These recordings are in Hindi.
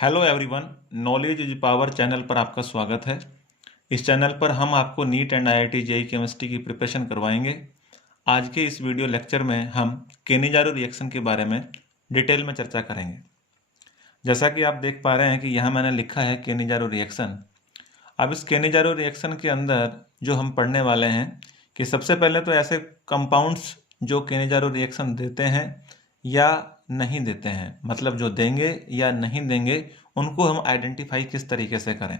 Hello everyone, knowledge is power channel पर आपका स्वागत है। इस चैनल पर हम आपको neat and IIT JEE chemistry की प्रिपरेशन करवाएंगे। आज के इस वीडियो लेक्चर में हम केनिजारो रिएक्शन के बारे में डिटेल में चर्चा करेंगे। जैसा कि आप देख पा रहे हैं कि यहाँ मैंने लिखा है केनिजारो रिएक्शन। अब इस केनिजारो रिएक्शन के अंदर जो हम पढ़ने वाले हैं कि सबसे पहले तो ऐसे कंपाउंड्स जो केनिजारो रिएक्शन देते हैं या नहीं देते हैं, मतलब जो देंगे या नहीं देंगे, उनको हम आइडेंटिफाई किस तरीके से करें।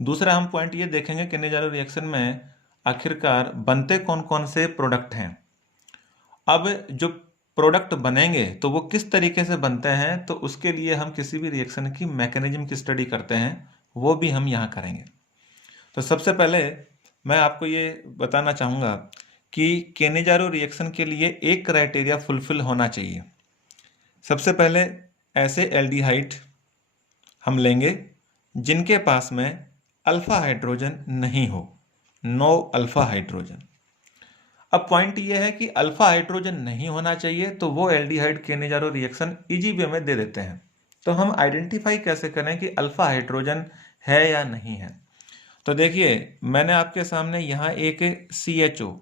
दूसरा हम पॉइंट ये देखेंगे केनिजारो रिएक्शन में आखिरकार बनते कौन कौन से प्रोडक्ट हैं। अब जो प्रोडक्ट बनेंगे तो वो किस तरीके से बनते हैं, तो उसके लिए हम किसी भी रिएक्शन की मैकेनिज्म की स्टडी करते हैं, वो भी हम यहाँ करेंगे। तो सबसे पहले मैं आपको ये बताना चाहूँगा कि केनिजारो रिएक्शन के लिए एक क्राइटेरिया फुलफिल होना चाहिए। सबसे पहले ऐसे एल्डिहाइड हम लेंगे जिनके पास में अल्फा हाइड्रोजन नहीं हो, नो अल्फा हाइड्रोजन। अब पॉइंट ये है कि अल्फा हाइड्रोजन नहीं होना चाहिए, तो वो aldehyde Cannizzaro reaction easy way में दे देते हैं। तो हम आइडेंटिफाई कैसे करें कि अल्फा हाइड्रोजन है या नहीं है। तो देखिए, मैंने आपके सामने यहाँ एक CHO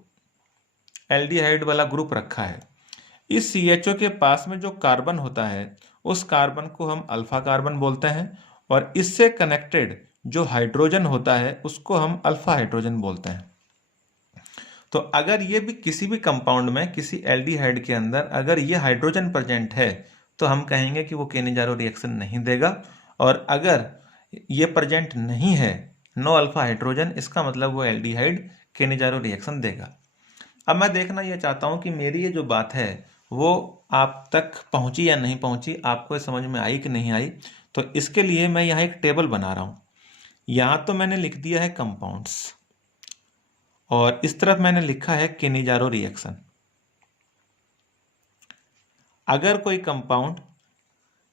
एल्डिहाइड वाला ग्रुप रखा है। इस CHO के पास में जो कार्बन होता है उस कार्बन को हम अल्फा कार्बन बोलते हैं, और इससे कनेक्टेड जो हाइड्रोजन होता है उसको हम अल्फा हाइड्रोजन बोलते हैं। तो अगर ये भी किसी भी कंपाउंड में, किसी एल्डिहाइड के अंदर अगर ये हाइड्रोजन प्रेजेंट है तो हम कहेंगे कि वो केनिजारो रिएक्शन नहीं देगा। और अगर ये प्रेजेंट नहीं है, नो अल्फा हाइड्रोजन, इसका मतलब वो एल्डिहाइड केनिजारो रिएक्शन देगा। अब मैं देखना ये चाहता हूं कि मेरी ये जो बात है वो आप तक पहुंची या नहीं पहुंची, आपको समझ में आई कि नहीं आई। तो इसके लिए मैं यहाँ एक टेबल बना रहा हूं। यहाँ तो मैंने लिख दिया है कंपाउंड्स, और इस तरफ मैंने लिखा है केनिजारो रिएक्शन। अगर कोई कंपाउंड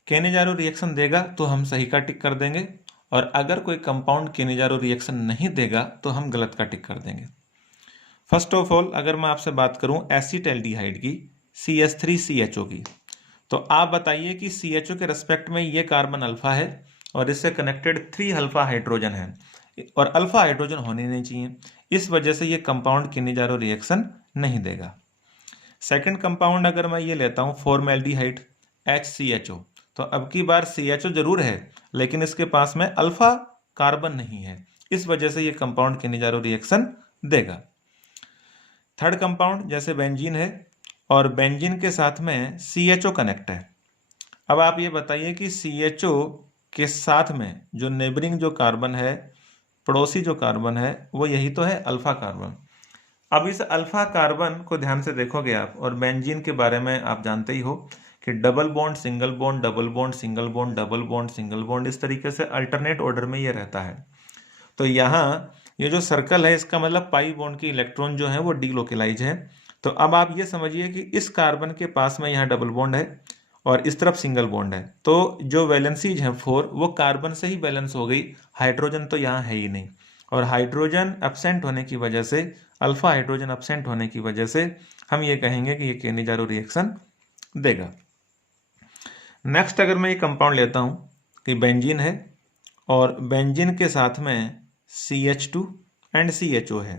केनिजारो रिएक्शन देगा तो हम सही का टिक कर देंगे, और अगर कोई कंपाउंड केनिजारो रिएक्शन नहीं देगा तो हम गलत का टिक कर देंगे। फर्स्ट ऑफ ऑल, अगर मैं आपसे बात करूं एसिटाल्डिहाइड की, CH3CHO की, तो आप बताइए कि CHO के रेस्पेक्ट में ये कार्बन अल्फा है और इससे कनेक्टेड 3 अल्फा हाइड्रोजन है, और अल्फा हाइड्रोजन होने नहीं चाहिए। इस वजह से ये कंपाउंड केनिजारो रिएक्शन नहीं देगा। सेकंड कंपाउंड अगर मैं ये लेता हूँ फॉर्मल्डिहाइड HCHO, तो अब की बार CHO जरूर है लेकिन इसके पास में अल्फा कार्बन नहीं है, इस वजह से ये कंपाउंड केनिजारो रिएक्शन देगा। थर्ड कंपाउंड जैसे बेंजीन है और बेंजीन के साथ में CHO कनेक्ट है। अब आप ये बताइए कि CHO के साथ में जो नेबरिंग जो कार्बन है, पड़ोसी जो कार्बन है, वो यही तो है अल्फा कार्बन। अब इस अल्फा कार्बन को ध्यान से देखोगे आप, और बेंजीन के बारे में आप जानते ही हो कि double bond single bond, double bond single bond, double bond single bond, इस तरीके से अल्टरनेट ऑर्डर में ये रहता है। तो यहाँ ये जो सर्कल है इसका मतलब पाई बॉन्ड की इलेक्ट्रॉन जो है वो डीलोकेलाइज है। तो अब आप ये समझिए कि इस कार्बन के पास में यहाँ डबल बॉन्ड है और इस तरफ सिंगल बॉन्ड है, तो जो वैलेंसीज है 4 वो कार्बन से ही बैलेंस हो गई, हाइड्रोजन तो यहाँ है ही नहीं। और हाइड्रोजन एब्सेंट होने की वजह से, अल्फा हाइड्रोजन एब्सेंट होने की वजह से हम ये कहेंगे कि ये केनिजारो रिएक्शन देगा। नेक्स्ट अगर मैं ये कंपाउंड लेता हूँ कि बेंजीन है और बेंजीन के साथ में CH2 एंड CHO है,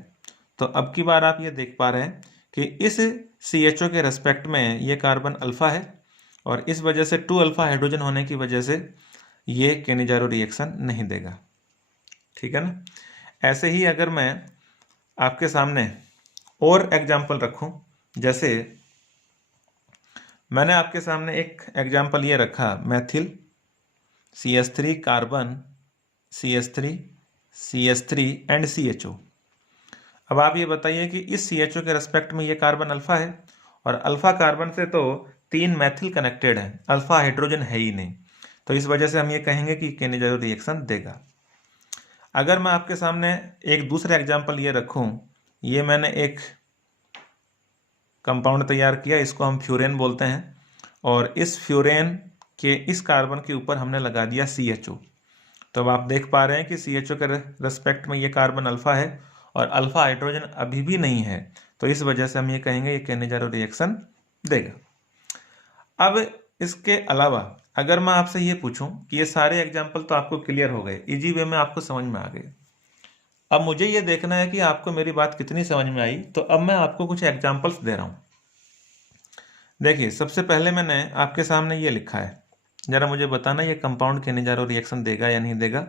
तो अब की बार आप ये देख पा रहे हैं कि इस CHO के रेस्पेक्ट में ये कार्बन अल्फा है, और इस वजह से 2 अल्फा हाइड्रोजन होने की वजह से ये केनिजारो रिएक्शन नहीं देगा। ठीक है ना। ऐसे ही अगर मैं आपके सामने और एग्जाम्पल रखूं, जैसे मैंने आपके सामने एक एग्जाम्पल ये रखा, Maithil CH3 carbon CH3 and CHO। अब आप ये बताइए कि इस CHO के रेस्पेक्ट में ये कार्बन अल्फा है, और अल्फा कार्बन से तो 3 मैथिल कनेक्टेड है, अल्फा हाइड्रोजन है ही नहीं, तो इस वजह से हम ये कहेंगे कि केनिजारो रिएक्शन देगा। अगर मैं आपके सामने एक दूसरा एग्जाम्पल ये रखूं, ये मैंने एक कंपाउंड तैयार किया, इसको हम फ्यूरेन बोलते हैं, और इस फ्यूरेन के इस कार्बन के ऊपर हमने लगा दिया CHO। तो अब आप देख पा रहे हैं कि CHO के रेस्पेक्ट में ये कार्बन अल्फा है और अल्फा हाइड्रोजन अभी भी नहीं है, तो इस वजह से हम ये कहेंगे ये केनिजारो रिएक्शन देगा। अब इसके अलावा अगर मैं आपसे ये पूछूं कि ये सारे एग्जाम्पल तो आपको क्लियर हो गए, इजी वे में आपको समझ में आ गए, अब मुझे ये देखना है कि आपको मेरी बात कितनी समझ में आई। तो अब मैं आपको कुछ एग्जाम्पल्स दे रहा हूं। देखिए, सबसे पहले मैंने आपके सामने ये लिखा है, जरा मुझे बताना ये कंपाउंड केनिजारो रिएक्शन देगा या नहीं देगा।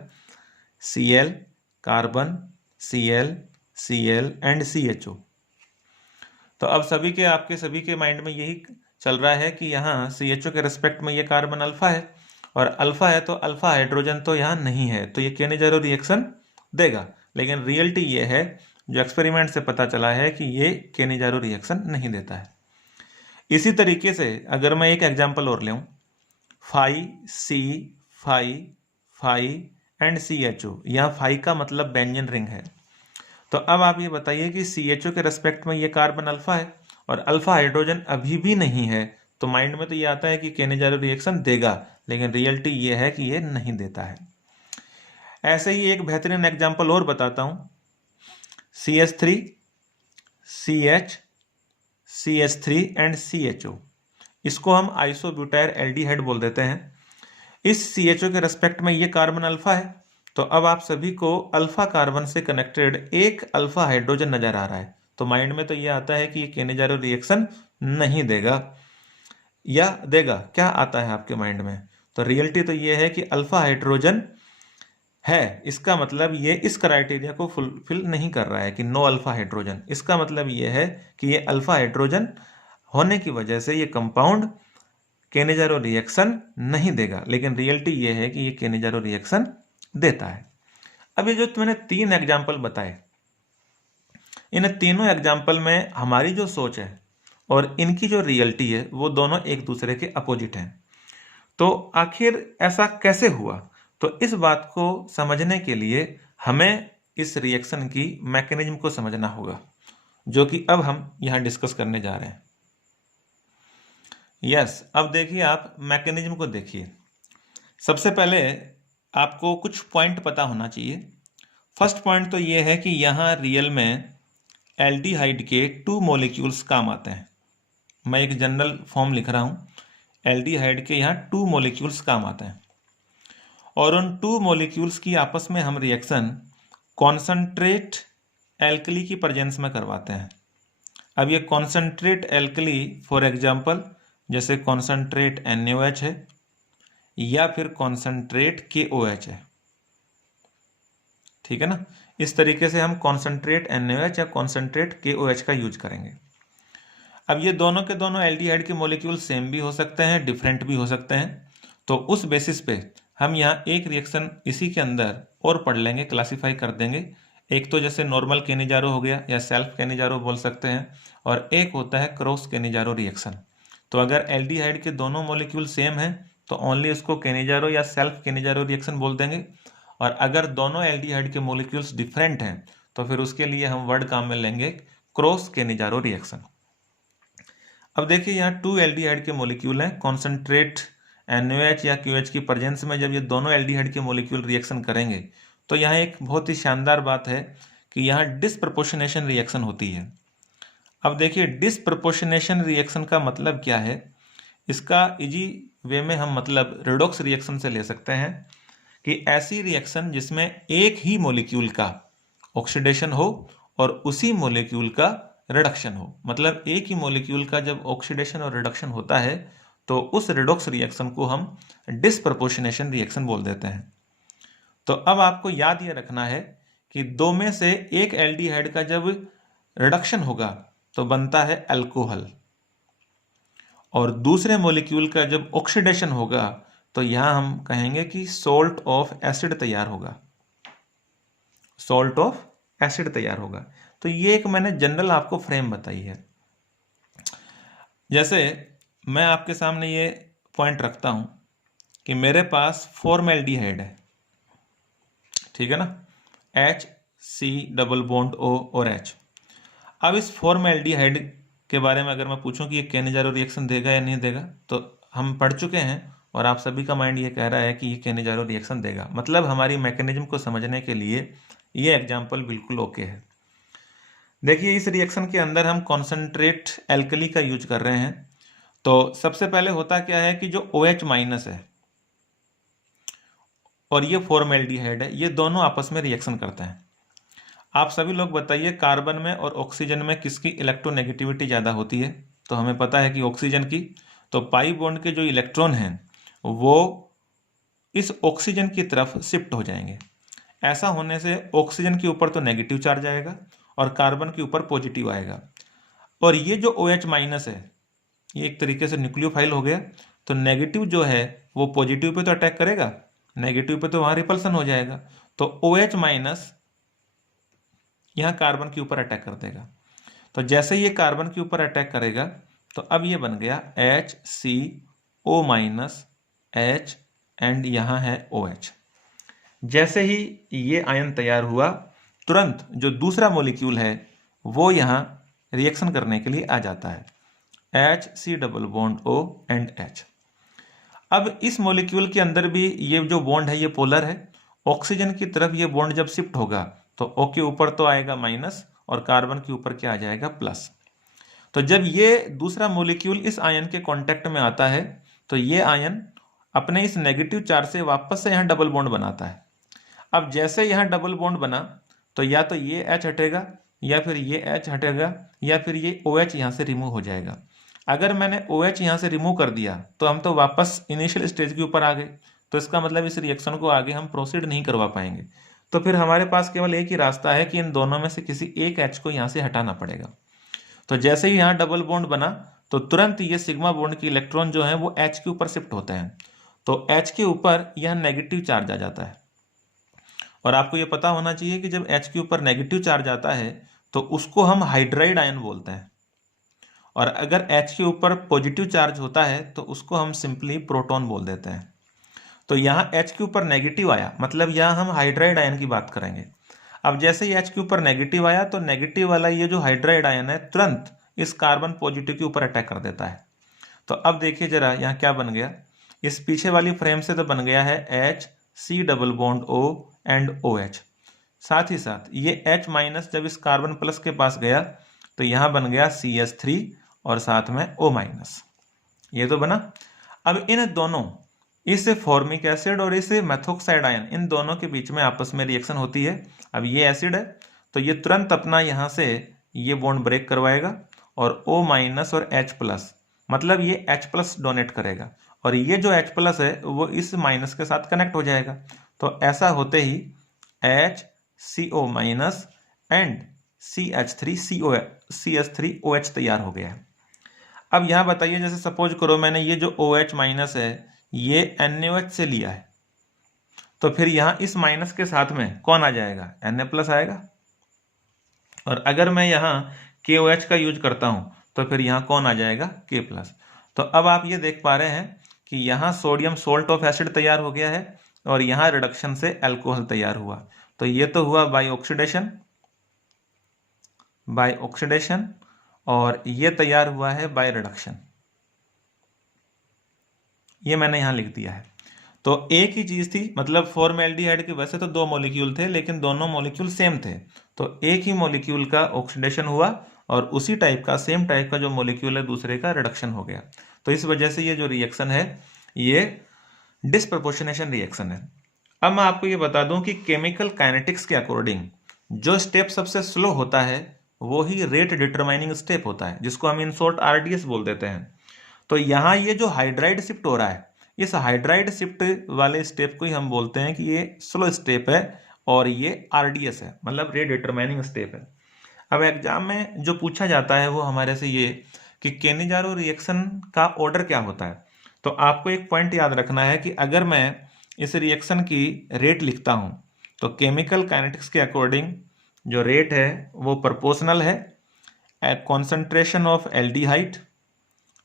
Cl, carbon, Cl, Cl and CHO। तो अब आपके सभी के माइंड में यही चल रहा है कि यहाँ CHO के रिस्पेक्ट में ये कार्बन अल्फा है, और अल्फा है तो अल्फा हाइड्रोजन तो यहाँ नहीं है, तो ये केनिजारो रिएक्शन देगा। लेकिन रियलिटी ये है, जो एक्सपेरिमेंट से पता चला है, कि ये केनिजारो रिएक्शन नहीं देता है। इसी तरीके से अगर मैं एक एग्जाम्पल और लूँ, phi, C, phi, phi and CHO, यहाँ फाई का मतलब बेंजीन रिंग है। तो अब आप ये बताइए कि CHO के रेस्पेक्ट में ये कार्बन अल्फा है और अल्फा हाइड्रोजन अभी भी नहीं है, तो माइंड में तो ये आता है कि केनिजारो रिएक्शन देगा, लेकिन रियलिटी ये है कि ये नहीं देता है। ऐसे ही एक बेहतरीन एग्जांपल और बताता हूँ, CH3, CH, CH3 and CHO, इसको हम आइसोब्यूटाइल एल्डिहाइड बोल देते हैं। इस CHO के रेस्पेक्ट में ये कार्बन अल्फा है, तो अब आप सभी को अल्फा कार्बन से कनेक्टेड एक अल्फा हाइड्रोजन नजर आ रहा है, तो माइंड में तो ये आता है कि ये केनिजारो रिएक्शन नहीं देगा, या देगा। क्या आता है आपके माइंड में? तो रियलिटी तो ये है कि अल्फा हाइड्रोजन है, इसका मतलब ये इस क्राइटेरिया को फुलफिल नहीं कर रहा है कि नो अल्फा हाइड्रोजन। इसका मतलब ये है कि ये अल्फा हाइड्रोजन होने की वजह से ये कंपाउंड केनिजारो रिएक्शन नहीं देगा, लेकिन रियलिटी ये है कि ये केनिजारो रिएक्शन देता है। अब ये जो मैंने 3 एग्जाम्पल बताए, इन तीनों एग्जाम्पल में हमारी जो सोच है और इनकी जो रियलिटी है, वो दोनों एक दूसरे के अपोजिट हैं। तो आखिर ऐसा कैसे हुआ? तो इस बात को समझने के लिए हमें इस रिएक्शन की मैकेनिज्म को समझना होगा, जो कि अब हम यहां डिस्कस करने जा रहे हैं। यस, अब देखिए, आप मैकेनिज्म को देखिए। सबसे पहले आपको कुछ पॉइंट पता होना चाहिए। फर्स्ट पॉइंट तो ये है कि यहाँ रियल में एल्डिहाइड के 2 मॉलिक्यूल्स काम आते हैं। मैं एक जनरल फॉर्म लिख रहा हूँ, एल्डिहाइड के यहाँ 2 मॉलिक्यूल्स काम आते हैं, और उन 2 मॉलिक्यूल्स की आपस में हम रिएक्शन कॉन्सनट्रेट एल्कली की प्रेजेंस में करवाते हैं। अब ये कॉन्सनट्रेट एल्कली, फॉर एग्जांपल जैसे कॉन्सनट्रेट NaOH है या फिर कॉन्सनट्रेट KOH है, ठीक है ना। इस तरीके से हम कॉन्सनट्रेट NaOH या कॉन्सनट्रेट KOH का यूज करेंगे। अब ये दोनों के दोनों एल्डिहाइड के मॉलिक्यूल सेम भी हो सकते हैं, डिफरेंट भी हो सकते हैं। तो उस बेसिस पे हम यहाँ एक रिएक्शन इसी के अंदर और पढ़ लेंगे, क्लासीफाई कर देंगे। एक तो जैसे नॉर्मल केनिजारो हो गया, या सेल्फ केनिजारो बोल सकते हैं, और एक होता है क्रॉस केनिजारो रिएक्शन। तो अगर एल्डिहाइड के दोनों मॉलिक्यूल सेम हैं तो ओनली उसको केनिजारो या सेल्फ केनिजारो रिएक्शन बोल देंगे, और अगर दोनों एल्डिहाइड के मॉलिक्यूल्स डिफरेंट हैं तो फिर उसके लिए हम वर्ड काम में लेंगे क्रॉस केनिजारो रिएक्शन। अब देखिए, यहाँ 2 एल्डिहाइड के मॉलिक्यूल हैं, कॉन्सनट्रेट NaOH या QH की प्रेजेंस में जब ये दोनों एल्डिहाइड के मॉलिक्यूल रिएक्शन करेंगे, तो यहाँ एक बहुत ही शानदार बात है कि यहाँ डिसप्रपोर्शनेशन रिएक्शन होती है। अब देखिए, डिसप्रपोर्शनेशन रिएक्शन का मतलब क्या है? इसका इजी वे में हम मतलब रिडॉक्स रिएक्शन से ले सकते हैं कि ऐसी रिएक्शन जिसमें एक ही मॉलिक्यूल का ऑक्सीडेशन हो और उसी मॉलिक्यूल का रिडक्शन हो। मतलब एक ही मॉलिक्यूल का जब ऑक्सीडेशन और रिडक्शन होता है तो उस रिडॉक्स रिएक्शन को हम डिसप्रपोर्शनेशन रिएक्शन बोल देते हैं। तो अब आपको याद ये रखना है कि 2 में से एक एल्डिहाइड का जब रिडक्शन होगा तो बनता है अल्कोहल, और दूसरे मॉलिक्यूल का जब ऑक्सीडेशन होगा तो यहां हम कहेंगे कि सॉल्ट ऑफ एसिड तैयार होगा, सॉल्ट ऑफ एसिड तैयार होगा। तो ये एक मैंने जनरल आपको फ्रेम बताई है। जैसे मैं आपके सामने ये पॉइंट रखता हूं कि मेरे पास फॉर्मेल्डिहाइड है, ठीक है ना, HC डबल बॉन्ड O और H। अब इस फॉर्मेल्डिहाइड के बारे में अगर मैं पूछूं कि ये केनिजारो रिएक्शन देगा या नहीं देगा, तो हम पढ़ चुके हैं और आप सभी का माइंड ये कह रहा है कि ये केनिजारो रिएक्शन देगा। मतलब हमारी मैकेनिज्म को समझने के लिए ये एग्जाम्पल बिल्कुल ओके है। देखिए, इस रिएक्शन के अंदर हम कॉन्सनट्रेट एल्कली का यूज कर रहे हैं। तो सबसे पहले होता क्या है कि जो OH माइनस है, और ये फॉर्मेल्डिहाइड है, ये दोनों आपस में रिएक्शन करते हैं। आप सभी लोग बताइए कार्बन में और ऑक्सीजन में किसकी इलेक्ट्रोनेगेटिविटी ज़्यादा होती है? तो हमें पता है कि ऑक्सीजन की। तो पाई बॉन्ड के जो इलेक्ट्रॉन हैं वो इस ऑक्सीजन की तरफ शिफ्ट हो जाएंगे। ऐसा होने से ऑक्सीजन के ऊपर तो नेगेटिव चार्ज आएगा और कार्बन के ऊपर पॉजिटिव आएगा। और ये जो OH माइनस है ये एक तरीके से न्यूक्लियोफाइल हो गया, तो नेगेटिव जो है वो पॉजिटिव पे तो अटैक करेगा, नेगेटिव पे तो वहाँ रिपल्सन हो जाएगा। तो OH माइनस यहाँ कार्बन के ऊपर अटैक कर देगा। तो जैसे ये कार्बन के ऊपर अटैक करेगा तो अब ये बन गया HCO माइनस H एंड यहाँ है OH। जैसे ही ये आयन तैयार हुआ तुरंत जो दूसरा मॉलिक्यूल है वो यहाँ रिएक्शन करने के लिए आ जाता है, HC double bond O and H। अब इस मॉलिक्यूल के अंदर भी ये जो बॉन्ड है ये पोलर है। ऑक्सीजन की तरफ ये बॉन्ड जब शिफ्ट होगा तो O के ऊपर तो आएगा माइनस और कार्बन के ऊपर क्या आ जाएगा प्लस। तो जब ये दूसरा मॉलिक्यूल इस आयन के कांटेक्ट में आता है तो ये आयन अपने इस नेगेटिव चार्ज से वापस से यहाँ डबल बॉन्ड बनाता है। अब जैसे यहाँ डबल बॉन्ड बना तो या तो ये H हटेगा या फिर ये H हटेगा या फिर ये OH यहाँ से रिमूव हो जाएगा। अगर मैंने OH यहाँ से रिमूव कर दिया तो हम तो वापस इनिशियल स्टेज के ऊपर आ गए, तो इसका मतलब इस रिएक्शन को आगे हम प्रोसीड नहीं करवा पाएंगे। तो फिर हमारे पास केवल एक ही रास्ता है कि इन दोनों में से किसी एक H को यहाँ से हटाना पड़ेगा। तो जैसे ही यहाँ डबल बॉन्ड बना तो तुरंत ये सिग्मा बॉन्ड के इलेक्ट्रॉन जो है वो H के ऊपर शिफ्ट होते हैं, तो H के ऊपर यह नेगेटिव चार्ज आ जाता है। और आपको ये पता होना चाहिए कि जब H के ऊपर नेगेटिव चार्ज आता है तो उसको हम हाइड्राइड आयन बोलते हैं, और अगर H के ऊपर पॉजिटिव चार्ज होता है तो उसको हम सिंपली प्रोटॉन बोल देते हैं। तो यहाँ H के ऊपर नेगेटिव आया, मतलब यहाँ हम हाइड्राइड आयन की बात करेंगे। अब जैसे ही H के ऊपर नेगेटिव आया तो नेगेटिव वाला ये जो हाइड्राइड आयन है तुरंत इस कार्बन पॉजिटिव के ऊपर अटैक कर देता है। तो अब देखिए जरा यहाँ क्या बन गया, इस पीछे वाली फ्रेम से तो बन गया है HC double bond O and OH। साथ ही साथ ये H माइनस जब इस कार्बन प्लस के पास गया तो यहाँ बन गया CH3 और साथ में O माइनस, ये तो बना। अब इन दोनों, इस फॉर्मिक एसिड और इस मेथोक्साइड आयन, इन दोनों के बीच में आपस में रिएक्शन होती है। अब ये एसिड है तो ये तुरंत अपना यहाँ से ये बॉन्ड ब्रेक करवाएगा और O माइनस और H प्लस, मतलब ये H प्लस डोनेट करेगा और ये जो H प्लस है वो इस माइनस के साथ कनेक्ट हो जाएगा। तो ऐसा होते ही HCO माइनस एंड CH3OH तैयार हो गया है। अब यहाँ बताइए, जैसे सपोज करो मैंने ये जो OH माइनस है ये NaOH से लिया है, तो फिर यहाँ इस माइनस के साथ में कौन आ जाएगा, Na प्लस आएगा। और अगर मैं यहाँ KOH का यूज करता हूँ तो फिर यहाँ कौन आ जाएगा, K प्लस। तो अब आप ये देख पा रहे हैं कि यहाँ सोडियम सोल्ट ऑफ एसिड तैयार हो गया है और यहाँ रिडक्शन से अल्कोहल तैयार हुआ। तो ये तो हुआ बाय ऑक्सीडेशन और ये तैयार हुआ है बाय रिडक्शन, ये मैंने यहाँ लिख दिया है। तो एक ही चीज थी, मतलब फॉर्मेल्डिहाइड के वैसे तो दो मॉलिक्यूल थे लेकिन दोनों मॉलिक्यूल सेम थे, तो एक ही मॉलिक्यूल का ऑक्सीडेशन हुआ और उसी टाइप का, सेम टाइप का जो मॉलिक्यूल है दूसरे का रिडक्शन हो गया। तो इस वजह से ये जो रिएक्शन है ये डिस्प्रपोर्शनेशन रिएक्शन है। अब मैं आपको ये बता दूं कि केमिकल काइनेटिक्स के अकॉर्डिंग जो स्टेप सबसे स्लो होता है वो ही रेट डिटरमाइनिंग स्टेप होता है, जिसको हम इन शॉर्ट RDS बोल देते हैं। तो यहाँ ये जो हाइड्राइड शिफ्ट हो रहा है, इस हाइड्राइड शिफ्ट वाले स्टेप को ही हम बोलते हैं कि ये स्लो स्टेप है और ये RDS है, मतलब रेट डिटरमाइनिंग स्टेप है। अब एग्जाम में जो पूछा जाता है वो हमारे से ये कि केनिजारो रिएक्शन का ऑर्डर क्या होता है। तो आपको एक पॉइंट याद रखना है कि अगर मैं इस रिएक्शन की रेट लिखता हूं तो केमिकल काइनेटिक्स के अकॉर्डिंग जो रेट है वो प्रोपोर्शनल है कॉन्सेंट्रेशन ऑफ एल्डिहाइड।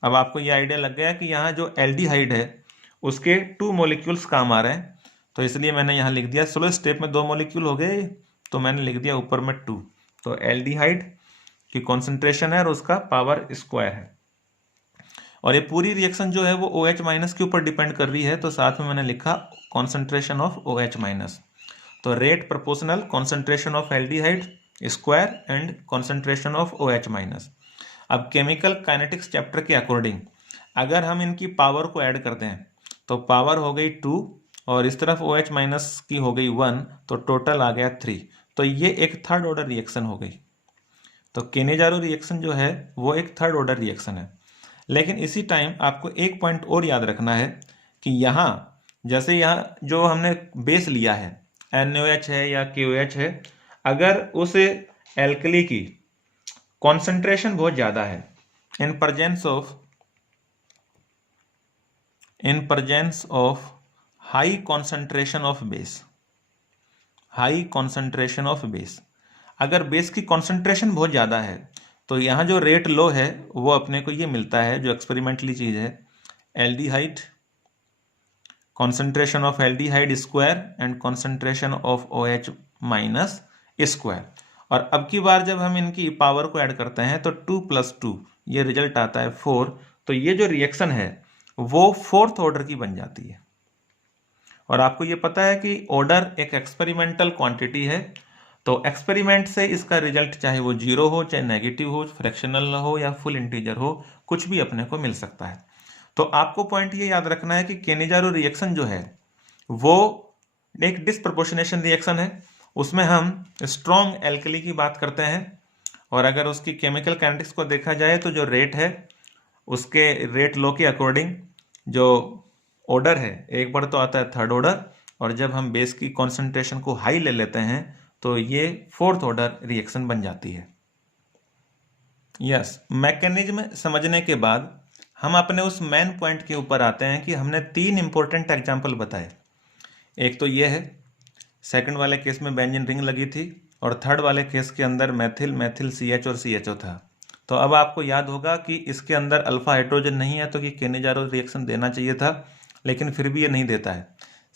अब आपको ये आइडिया लग गया कि यहाँ जो एल्डिहाइड है उसके 2 मॉलिक्यूल्स काम आ रहे हैं, तो इसलिए मैंने यहाँ लिख दिया स्लो स्टेप में 2 मॉलिक्यूल हो गए, तो मैंने लिख दिया ऊपर में 2। तो एल्डिहाइड की कॉन्सेंट्रेशन है और उसका पावर स्क्वायर है, और ये पूरी रिएक्शन जो है वो OH माइनस के ऊपर डिपेंड कर रही है, तो साथ में मैंने लिखा कॉन्सेंट्रेशन ऑफ OH माइनस। तो rate proportional concentration of aldehyde square and concentration of OH minus. अब केमिकल काइनेटिक्स चैप्टर के अकॉर्डिंग अगर हम इनकी पावर को ऐड करते हैं तो पावर हो गई 2 और इस तरफ OH माइनस की हो गई 1, तो टोटल आ गया 3। तो ये एक थर्ड ऑर्डर रिएक्शन हो गई। तो केनेजारो रिएक्शन जो है वो एक थर्ड ऑर्डर रिएक्शन है। लेकिन इसी टाइम आपको एक पॉइंट और याद रखना है कि यहाँ जैसे यहाँ जो हमने बेस लिया है NaOH है या KOH है, अगर उस एल्कली की कॉन्सेंट्रेशन बहुत ज़्यादा है इन presence of high concentration of base, अगर बेस की कॉन्सेंट्रेशन बहुत ज़्यादा है तो यहाँ जो रेट लो है वो अपने को ये मिलता है, जो एक्सपेरिमेंटली चीज़ है, aldehyde, concentration of aldehyde square and concentration of OH minus square. और अब की बार जब हम इनकी पावर को ऐड करते हैं तो 2 + 2 ये रिजल्ट आता है 4। तो ये जो रिएक्शन है वो फोर्थ ऑर्डर की बन जाती है। और आपको ये पता है कि ऑर्डर एक एक्सपेरिमेंटल क्वांटिटी है, तो एक्सपेरिमेंट से इसका रिजल्ट चाहे वो 0 हो, चाहे नेगेटिव हो, फ्रैक्शनल हो या फुल इंटीजर हो, कुछ भी अपने को मिल सकता है। तो आपको पॉइंट ये याद रखना है कि केनेजारो रिएक्शन जो है वो एक डिस्प्रपोर्शनेशन रिएक्शन है। उसमें हम स्ट्रॉन्ग एल्कली की बात करते हैं, और अगर उसकी केमिकल काइनेटिक्स को देखा जाए तो जो रेट है उसके रेट लॉ के अकॉर्डिंग जो ऑर्डर है एक बार तो आता है थर्ड ऑर्डर, और जब हम बेस की कॉन्सेंट्रेशन को हाई ले लेते हैं तो ये फोर्थ ऑर्डर रिएक्शन बन जाती है। यस, मैकेनिज्म समझने के बाद हम अपने उस मेन पॉइंट के ऊपर आते हैं कि हमने 3 इंपॉर्टेंट एग्जाम्पल बताए। एक तो ये है, सेकंड वाले केस में बेंजीन रिंग लगी थी, और थर्ड वाले केस के अंदर मेथिल, मेथिल CH और CHO था। तो अब आपको याद होगा कि इसके अंदर अल्फा हाइड्रोजन नहीं है, तो कि केनेजारो रिएक्शन देना चाहिए था, लेकिन फिर भी ये नहीं देता है।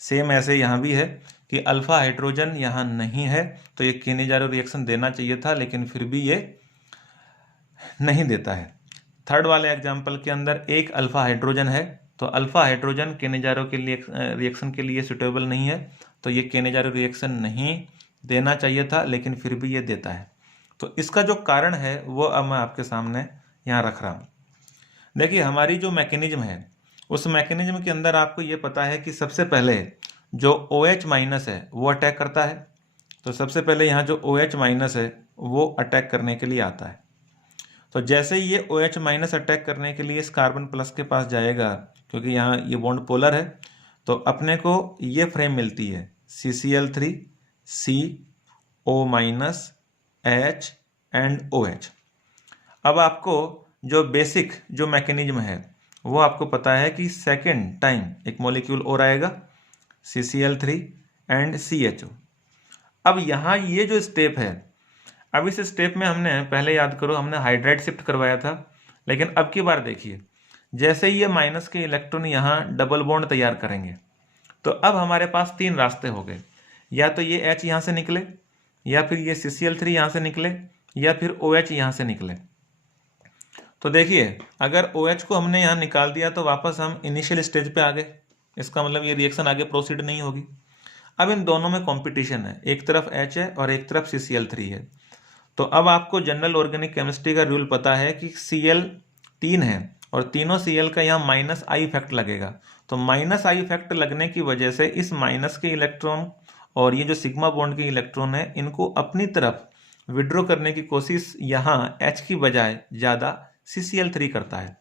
सेम ऐसे यहाँ भी है कि अल्फा हाइड्रोजन यहाँ नहीं है, तो ये केनेजारो रिएक्शन देना चाहिए था, लेकिन फिर भी ये नहीं देता है। थर्ड वाले एग्जाम्पल के अंदर एक अल्फा हाइड्रोजन है, तो अल्फा हाइड्रोजन केनेजारो के लिए रिएक्शन के लिए सुटेबल नहीं है, तो ये केनेजारो रिएक्शन नहीं देना चाहिए था, लेकिन फिर भी ये देता है। तो इसका जो कारण है वो अब मैं आपके सामने यहाँ रख रहा हूँ। देखिए, हमारी जो मैकेनिज्म है उस मैकेनिज्म के अंदर आपको ये पता है कि सबसे पहले जो OH माइनस है वो अटैक करता है। तो सबसे पहले यहाँ जो OH माइनस है वो अटैक करने के लिए आता है। तो जैसे ही ये OH माइनस अटैक करने के लिए इस कार्बन प्लस के पास जाएगा, क्योंकि यहाँ ये बॉन्ड पोलर है, तो अपने को ये फ्रेम मिलती है CCl3 CO minus H and OH। अब आपको जो बेसिक जो मैकेनिज्म है वो आपको पता है कि सेकेंड टाइम एक मॉलिक्यूल और आएगा CCl3 एंड CHO। अब यहाँ ये जो स्टेप है, अब इस स्टेप में हमने पहले याद करो हमने हाइड्राइड शिफ्ट करवाया था, लेकिन अब की बार देखिए जैसे ही ये माइनस के इलेक्ट्रॉन यहाँ डबल बॉन्ड तैयार करेंगे, तो अब हमारे पास 3 रास्ते हो गए। या तो ये H यहाँ से निकले, या फिर ये CCl3 यहाँ से निकले, या फिर OH यहाँ से निकले। तो देखिए, अगर OH को हमने यहाँ निकाल दिया तो वापस हम इनिशियल स्टेज पे आ गए, इसका मतलब ये रिएक्शन आगे प्रोसीड नहीं होगी। अब इन दोनों में कंपटीशन है, एक तरफ H है और एक तरफ CCl3 है। तो अब आपको जनरल ऑर्गेनिक केमिस्ट्री का रूल पता है कि Cl 3 है और तीनों Cl का यहाँ माइनस आई इफेक्ट लगेगा। तो माइनस आई इफेक्ट लगने की वजह से इस माइनस के इलेक्ट्रॉन और ये जो सिग्मा बॉन्ड के इलेक्ट्रॉन है इनको अपनी तरफ विड्रॉ करने की कोशिश यहाँ H की बजाय ज़्यादा CCl3 करता है।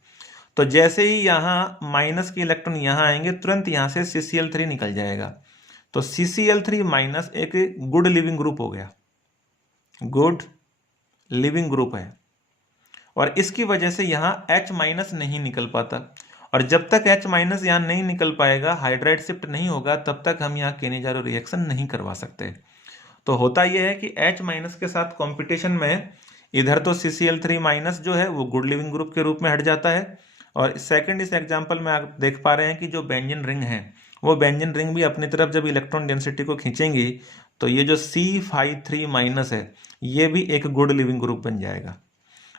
तो जैसे ही यहाँ माइनस के इलेक्ट्रॉन यहाँ आएंगे, तुरंत यहाँ से CCl3 निकल जाएगा। तो CCl3 माइनस एक गुड लिविंग ग्रुप हो गया, गुड लिविंग ग्रुप है, और इसकी वजह से यहाँ H माइनस नहीं निकल पाता। और जब तक H माइनस यहाँ नहीं निकल पाएगा, हाइड्राइड शिफ्ट नहीं होगा, तब तक हम यहाँ केनेजारो रिएक्शन नहीं करवा सकते। तो होता यह है कि H माइनस के साथ कंपटीशन में इधर तो CCl3 माइनस जो है वो गुड लिविंग ग्रुप के रूप में हट जाता है, और सेकंड इस एग्जांपल में आप देख पा रहे हैं कि जो बेंजीन रिंग है वो बेंजीन रिंग भी अपनी तरफ जब इलेक्ट्रॉन डेंसिटी को खींचेंगी तो ये जो C53 माइनस है ये भी एक गुड लिविंग ग्रुप बन जाएगा,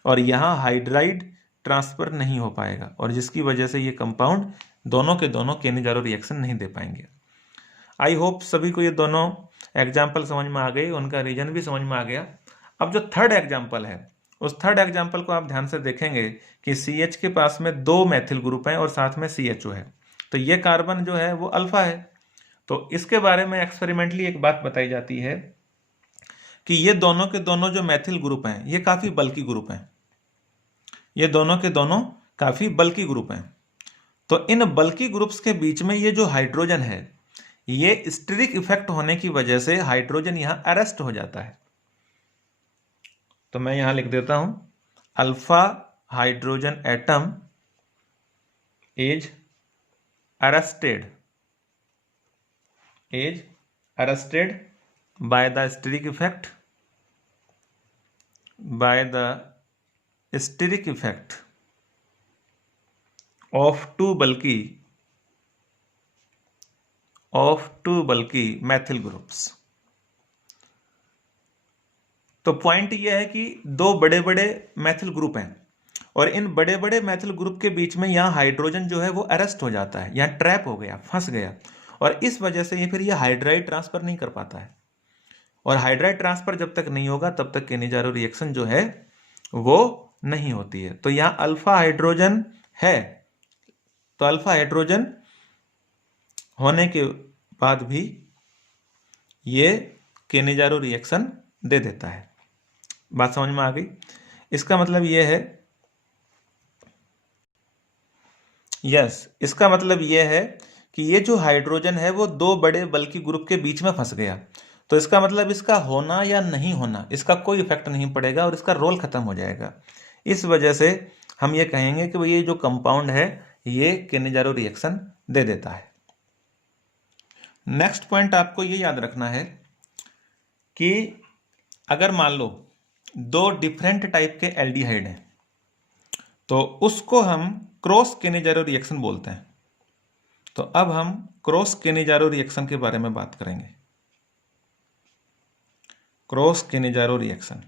और यहाँ हाइड्राइड ट्रांसफर नहीं हो पाएगा, और जिसकी वजह से ये कंपाउंड दोनों के दोनों केनेजारो रिएक्शन नहीं दे पाएंगे। आई होप सभी को ये दोनों एग्जाम्पल समझ में आ गए, उनका रीजन भी समझ में आ गया। अब जो थर्ड एग्जाम्पल है उस थर्ड एग्जाम्पल को आप ध्यान से देखेंगे कि CH के पास में 2 मैथिल ग्रुप हैं और साथ में CHO है, तो ये कार्बन जो है वो अल्फा है। तो इसके बारे में एक्सपेरिमेंटली एक बात बताई जाती है कि ये दोनों के दोनों जो मैथिल ग्रुप हैं ये काफी बल्की ग्रुप हैं, ये दोनों के दोनों काफी बल्की ग्रुप हैं। तो इन बल्की ग्रुप्स के बीच में ये जो हाइड्रोजन है ये स्टेरिक इफेक्ट होने की वजह से हाइड्रोजन यहां अरेस्ट हो जाता है। तो मैं यहां लिख देता हूं alpha hydrogen atom is arrested by the steric effect of two bulky methyl groups। तो पॉइंट यह है कि दो बड़े बड़े मैथिल ग्रुप हैं और इन बड़े बड़े मैथिल ग्रुप के बीच में यहां हाइड्रोजन जो है वो अरेस्ट हो जाता है, यहां ट्रैप हो गया, फंस गया, और इस वजह से ये फिर ये हाइड्राइड ट्रांसफर नहीं कर पाता है। और हाइड्राइड ट्रांसफर जब तक नहीं होगा तब तक केनिजारो रिएक्शन जो है वो नहीं होती है। तो यहां अल्फा हाइड्रोजन है, तो अल्फा हाइड्रोजन होने के बाद भी ये केनिजारो रिएक्शन दे देता है। बात समझ में आ गई? इसका मतलब ये है, इसका मतलब ये है कि ये जो हाइड्रोजन है वो दो बड़े बल्की ग्रुप के बीच में फंस गया। तो इसका मतलब इसका होना या नहीं होना इसका कोई इफेक्ट नहीं पड़ेगा और इसका रोल खत्म हो जाएगा। इस वजह से हम ये कहेंगे कि ये जो कंपाउंड है ये केनिजारो रिएक्शन दे देता है। नेक्स्ट पॉइंट आपको ये याद रखना है कि अगर मान लो दो डिफरेंट टाइप के एल्डिहाइड हैं तो उसको हम क्रॉस केनिजारो रिएक्शन बोलते हैं। तो अब हम क्रॉस केनिजारो रिएक्शन के बारे में बात करेंगे। क्रॉस केनिजारो रिएक्शन,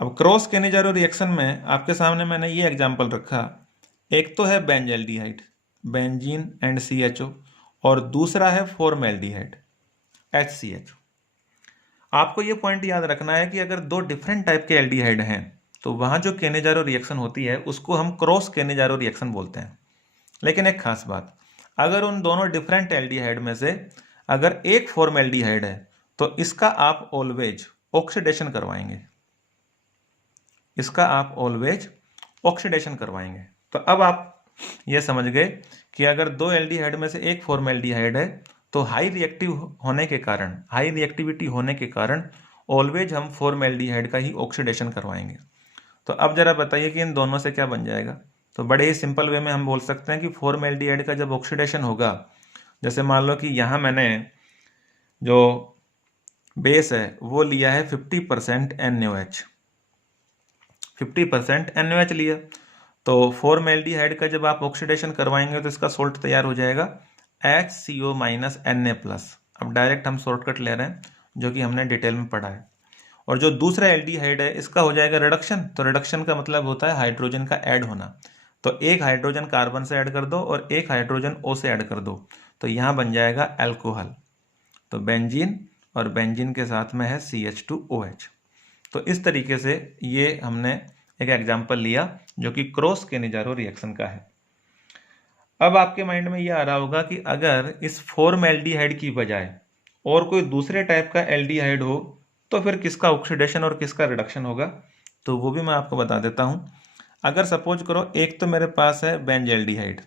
अब क्रॉस केनिजारो रिएक्शन में आपके सामने मैंने ये एग्जांपल रखा, एक तो है बेंजल्डिहाइड बेंजीन एंड CHO और दूसरा है फॉर्मेल्डिहाइड HCHO। आपको ये पॉइंट याद रखना है कि अगर दो डिफरेंट टाइप के एल्डिहाइड हैं तो वहां जो केनिजारो रिएक्शन होती है उसको हम क्रॉस केनिजारो रिएक्शन बोलते हैं। लेकिन एक खास बात, अगर उन दोनों डिफरेंट एल्डिहाइड में से अगर एक फॉर्मेल्डिहाइड है तो इसका आप ऑलवेज ऑक्सीडेशन करवाएंगे, इसका आप ऑलवेज ऑक्सीडेशन करवाएंगे। तो अब आप ये समझ गए कि अगर दो एल्डिहाइड में से एक फॉर्मेल्डिहाइड है तो हाई रिएक्टिविटी होने के कारण ऑलवेज हम फॉर्मेल्डिहाइड का ही ऑक्सीडेशन करवाएंगे। तो अब जरा बताइए कि इन दोनों से क्या बन जाएगा। तो बड़े ही सिंपल वे में हम बोल सकते हैं कि फॉर्मेल्डिहाइड का जब ऑक्सीडेशन होगा, जैसे मान लो कि यहां मैंने जो बेस है वो लिया है 50% NaOH, 50% NaOH लिया, तो फॉर्मेल्डिहाइड का जब आप ऑक्सीडेशन करवाएंगे तो इसका सोल्ट तैयार हो जाएगा HCO Na+। अब डायरेक्ट हम शॉर्टकट ले रहे हैं जो कि हमने डिटेल में पढ़ा है। और जो दूसरा एल्डिहाइड है इसका हो जाएगा रिडक्शन। तो रिडक्शन का मतलब होता है हाइड्रोजन का ऐड होना। तो एक हाइड्रोजन कार्बन से ऐड कर दो और एक हाइड्रोजन O से ऐड कर दो, तो यहां बन जाएगा अल्कोहल। तो बेंजीन और बेंजीन के साथ में है CH2OH। तो इस तरीके से ये हमने एक एग्जाम्पल लिया जो कि क्रॉस केनिजारो रिएक्शन का है। अब आपके माइंड में ये आ रहा होगा कि अगर इस फॉर्मेल्डिहाइड की बजाय और कोई दूसरे टाइप का एल्डिहाइड हो तो फिर किसका ऑक्सीडेशन और किसका रिडक्शन होगा, तो वो भी मैं आपको बता देता हूं। अगर सपोज करो एक तो मेरे पास है बेंजल्डिहाइड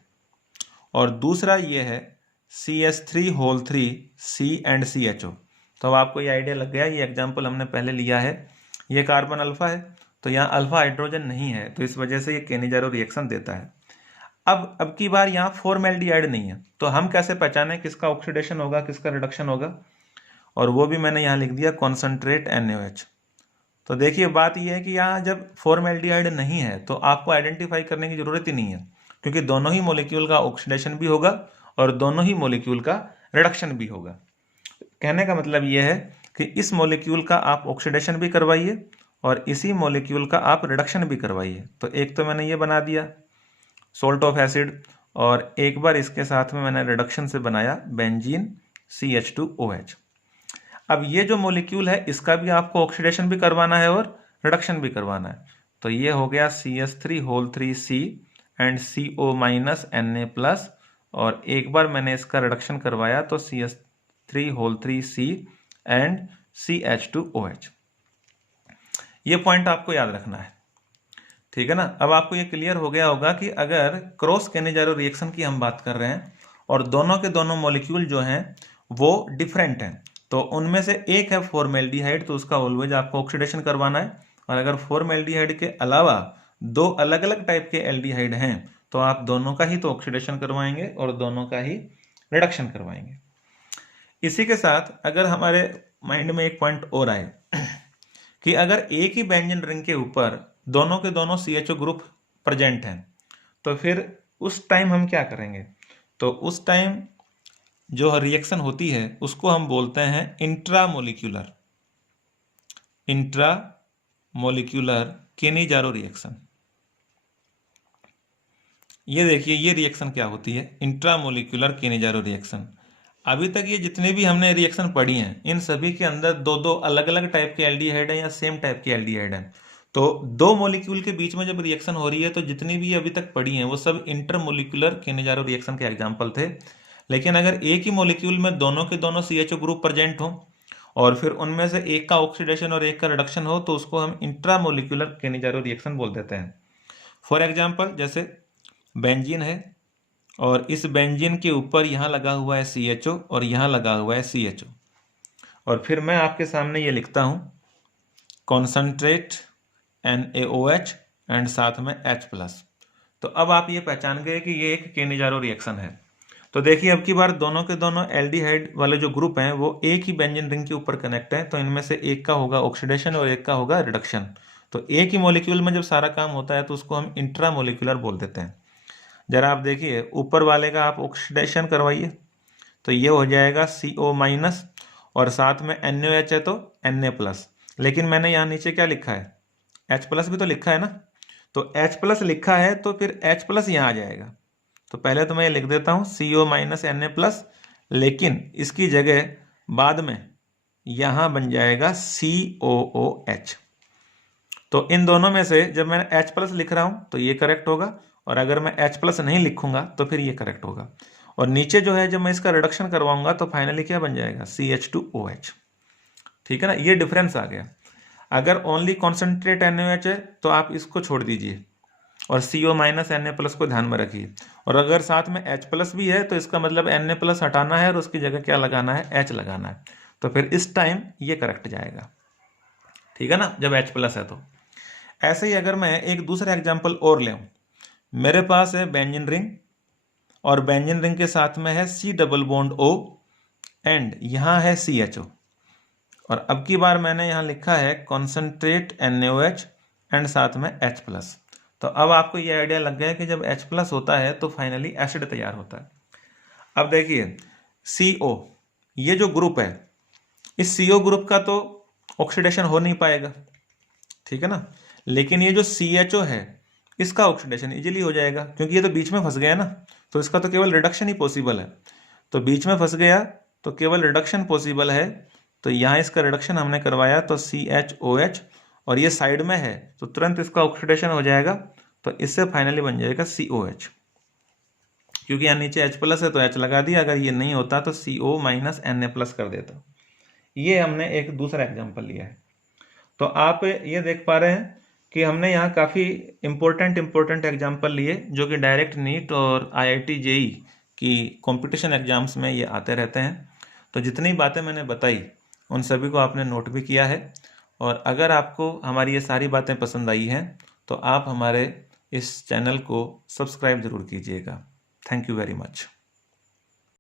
और दूसरा ये है CH3 एंड CHO। तो अब आपको ये आइडिया लग गया, ये एग्जाम्पल हमने पहले लिया है, ये कार्बन अल्फा है तो यहाँ अल्फा हाइड्रोजन नहीं है तो इस वजह से ये केनिजारो रिएक्शन देता है। अब की बार यहाँ फॉर्मेल्डिहाइड नहीं है तो हम कैसे पहचाने किसका ऑक्सीडेशन होगा किसका रिडक्शन होगा, और वो भी मैंने यहाँ लिख दिया कॉन्सेंट्रेट NaOH। तो देखिए बात यह है कि यहाँ जब फॉर्मेल्डिहाइड नहीं है तो आपको आइडेंटिफाई करने की जरूरत ही नहीं है क्योंकि दोनों ही मॉलिक्यूल का ऑक्सीडेशन भी होगा और दोनों ही मॉलिक्यूल का रिडक्शन भी होगा। कहने का मतलब यह है कि इस मॉलिक्यूल का आप ऑक्सीडेशन भी करवाइए और इसी मॉलिक्यूल का आप रिडक्शन भी करवाइए। तो एक तो मैंने ये बना दिया सोल्ट ऑफ एसिड और एक बार इसके साथ में मैंने रिडक्शन से बनाया बेंजीन CH2OH। अब ये जो मॉलिक्यूल है इसका भी आपको ऑक्सीडेशन भी करवाना है और रिडक्शन भी करवाना है। तो ये हो गया CH3 whole 3 C and CO- Na+, और एक बार मैंने इसका रिडक्शन करवाया तो CH3 एंड CH2OH। ये पॉइंट आपको याद रखना है, ठीक है ना। अब आपको ये क्लियर हो गया होगा कि अगर क्रॉस केनिजारो रिएक्शन की हम बात कर रहे हैं और दोनों के दोनों मॉलिक्यूल जो हैं वो डिफरेंट हैं, तो उनमें से एक है फॉर्मेल्डिहाइड, तो उसका ऑलवेज आपको ऑक्सीडेशन करवाना है। और अगर फॉर्मेल्डिहाइड के अलावा दो अलग अलग टाइप के एल्डिहाइड हैं तो आप दोनों का ही तो ऑक्सीडेशन करवाएंगे और दोनों का ही रिडक्शन करवाएंगे। इसी के साथ अगर हमारे माइंड में एक पॉइंट और आए कि अगर एक ही बेंजीन रिंग के ऊपर दोनों के दोनों CHO ग्रुप प्रेजेंट हैं तो फिर उस टाइम हम क्या करेंगे, तो उस टाइम जो रिएक्शन होती है उसको हम बोलते हैं इंट्रामोलिक्यूलर केनिजारो रिएक्शन। ये देखिए ये रिएक्शन क्या होती है, इंट्रामोलिक्यूलर केनिजारो रिएक्शन। अभी तक ये जितने भी हमने रिएक्शन पढ़ी हैं इन सभी के अंदर दो दो अलग अलग टाइप के एल्डिहाइड हैं या सेम टाइप के एल्डिहाइड हैं। तो दो मॉलिक्यूल के बीच में जब रिएक्शन हो रही है तो जितनी भी अभी तक पढ़ी हैं वो सब इंटरमोलिक्यूलर केनिजारो रिएक्शन के एग्जाम्पल थे। लेकिन अगर एक ही मॉलिक्यूल में दोनों के दोनों CHO ग्रुप प्रेजेंट हो और फिर उनमें से एक का ऑक्सीडेशन और एक का रिडक्शन हो तो उसको हम इंट्रामोलिक्यूलर केनिजारो रिएक्शन बोल देते हैं। फॉर एग्जाम्पल जैसे बेंजीन है और इस बेंजीन के ऊपर यहाँ लगा हुआ है CHO और यहाँ लगा हुआ है CHO, और फिर मैं आपके सामने ये लिखता हूँ कॉन्सनट्रेट NaOH एंड साथ में H+। तो अब आप ये पहचान गए कि ये एक केनिजारो रिएक्शन है। तो देखिए अब की बार दोनों के दोनों एल्डिहाइड वाले जो ग्रुप हैं वो एक ही बेंजीन रिंग के ऊपर कनेक्ट हैं, तो इनमें से एक का होगा ऑक्सीडेशन और एक का होगा रिडक्शन। तो एक ही मॉलिक्यूल में जब सारा काम होता है तो उसको हम इंट्रामोलिक्यूलर बोल देते हैं। जरा आप देखिए ऊपर वाले का आप ऑक्सीडेशन करवाइए तो ये हो जाएगा CO- और साथ में NaOH है तो Na+। लेकिन मैंने यहाँ नीचे क्या लिखा है, H+ भी तो लिखा है ना, तो H+ लिखा है तो फिर H+ यहाँ आ जाएगा। तो पहले तो मैं ये लिख देता हूँ CO- Na+, लेकिन इसकी जगह बाद में यहाँ बन जाएगा COOH। तो इन दोनों में से जब मैं H+ लिख रहा हूँ तो ये करेक्ट होगा, और अगर मैं H+ नहीं लिखूंगा तो फिर ये करेक्ट होगा। और नीचे जो है जब मैं इसका रिडक्शन करवाऊंगा तो फाइनली क्या बन जाएगा, CH2OH। ठीक है ना, ये डिफरेंस आ गया। अगर ओनली कॉन्सेंट्रेट NaOH है तो आप इसको छोड़ दीजिए और CO- Na+ को ध्यान में रखिए, और अगर साथ में H+ भी है तो इसका मतलब Na+ हटाना है और उसकी जगह क्या लगाना है, H लगाना है। तो फिर इस टाइम ये करेक्ट जाएगा, ठीक है ना, जब H+ है तो। ऐसे ही अगर मैं एक दूसरा एग्जाम्पल और ले, मेरे पास है बेंजीन रिंग और बेंजीन रिंग के साथ में है C+O एंड यहाँ है CHO, और अब की बार मैंने यहाँ लिखा है कॉन्सेंट्रेट NaOH एंड साथ में H+। तो अब आपको ये आइडिया लग गया कि जब H+ होता है तो फाइनली एसिड तैयार होता है। अब देखिए CO, ये जो ग्रुप है इस CO ग्रुप का तो ऑक्सीडेशन हो नहीं पाएगा, ठीक है ना, लेकिन ये जो CHO है इसका ऑक्सीडेशन इजीली हो जाएगा क्योंकि ये तो बीच में फंस गया ना, तो इसका तो केवल रिडक्शन ही पॉसिबल है। तो बीच में फंस गया तो केवल रिडक्शन पॉसिबल है, तो यहाँ इसका रिडक्शन हमने करवाया तो CHOH, और ये साइड में है तो तुरंत इसका ऑक्सीडेशन हो जाएगा, तो इससे फाइनली बन जाएगा COH। क्योंकि यहाँ नीचे H+ है तो H लगा दिया, अगर ये नहीं होता तो CO- Na+ कर देता। ये हमने एक दूसरा एग्जाम्पल लिया है। तो आप ये देख पा रहे हैं कि हमने यहाँ काफ़ी इम्पोर्टेंट एग्जाम्पल लिए जो कि डायरेक्ट नीट और IIT JEE की कंपटीशन एग्जाम्स में ये आते रहते हैं। तो जितनी बातें मैंने बताई उन सभी को आपने नोट भी किया है, और अगर आपको हमारी ये सारी बातें पसंद आई हैं तो आप हमारे इस चैनल को सब्सक्राइब ज़रूर कीजिएगा। Thank you very much.